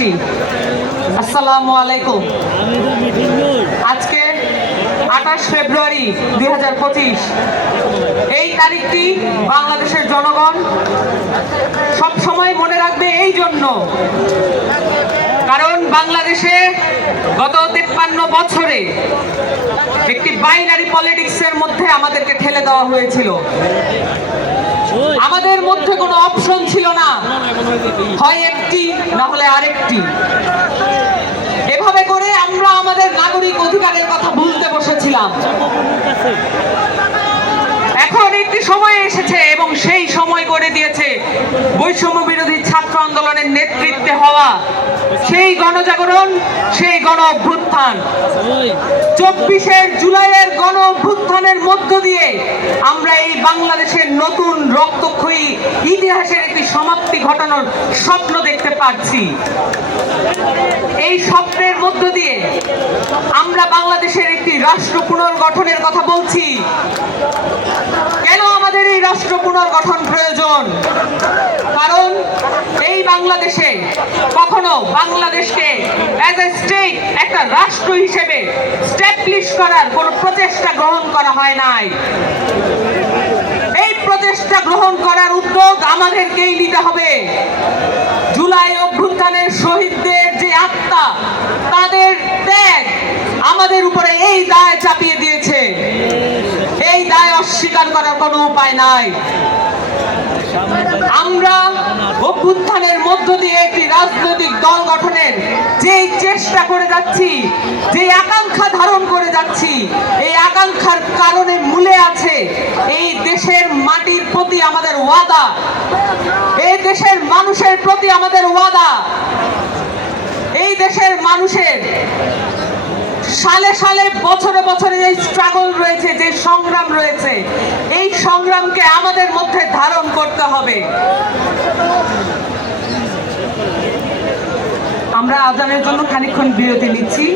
দেশবাসী, আসসালামু আলাইকুম। আজকে 28 ফেব্রুয়ারি 2025, এই তারিখটি বাংলাদেশের জনগণ সব সময় মনে রাখবে এই জন্য, কারণ বাংলাদেশে গত 53 বছরে একটি বাইনারি পলিটিক্সের মধ্যে আমাদেরকে ঠেলে দেওয়া হয়েছিল। আমাদের মধ্যে কোনো অপশন ছিল না, হয় একটি না হলে আরেকটি। এভাবে করে আমরা আমাদের নাগরিক অধিকারের কথা ভুলতে বসেছিলাম। এখন একটি সময় এসেছে এবং সেই সময় করে দিয়েছে বৈষম্য বিরোধী ছাত্র আন্দোলনের নেতৃত্বে হওয়া সেই গণজাগরণ, সেই গণ অভ্যুত্থান। 24 জুলাইয়ের গণ অভ্যুত্থানের মধ্য দিয়ে আমরা এই বাংলাদেশের নতুন রক্তক্ষয়ী ইতিহাসের একটি সমাপ্তি ঘটানোর স্বপ্ন দেখতে পাচ্ছি। এই স্বপ্নের মধ্য দিয়ে আমরা বাংলাদেশের একটি রাষ্ট্র পুনর্গঠনের কথা বলছি। কেন আমাদের এই রাষ্ট্র পুনর্গঠন প্রয়োজন? কারণ এই বাংলাদেশে কখনো বাংলাদেশকে অ্যাজ এ স্টেট, একটা রাষ্ট্র হিসেবে স্ট্যাবলিশ করার কোনো প্রচেষ্টা গ্রহণ করা হয় নাই। এই প্রচেষ্টা গ্রহণ করার উদ্যোগ আমাদেরকেই নিতে হবে। জুলাই অভ্যুত্থানের শহীদদের যে আত্মা, তাদের ত্যাগ আমাদের উপরে এই দায় চাপিয়ে দিয়েছে। এই দায় অস্বীকার করার কোনো উপায় নাই। আমরা অভ্যুত্থানের মধ্য দিয়ে একটি রাজনৈতিক দল গঠনের যেই চেষ্টা করে যাচ্ছি, যে আকাঙ্ক্ষা ধারণ করে যাচ্ছি, এই আকাঙ্ক্ষার কারণে মূলে আছে এই দেশের মাটির প্রতি আমাদের ওয়াদা, এই দেশের মানুষের প্রতি আমাদের ওয়াদা। এই দেশের মানুষের সালে সালে, বছরে বছরে যে স্ট্রাগল রয়েছে, যে সংগ্রাম রয়েছে, এই সংগ্রামকে আমাদের মধ্যে ধারণ করতে হবে। আমরা আজানের জন্য খানিকক্ষণ বিরতি নিচ্ছি।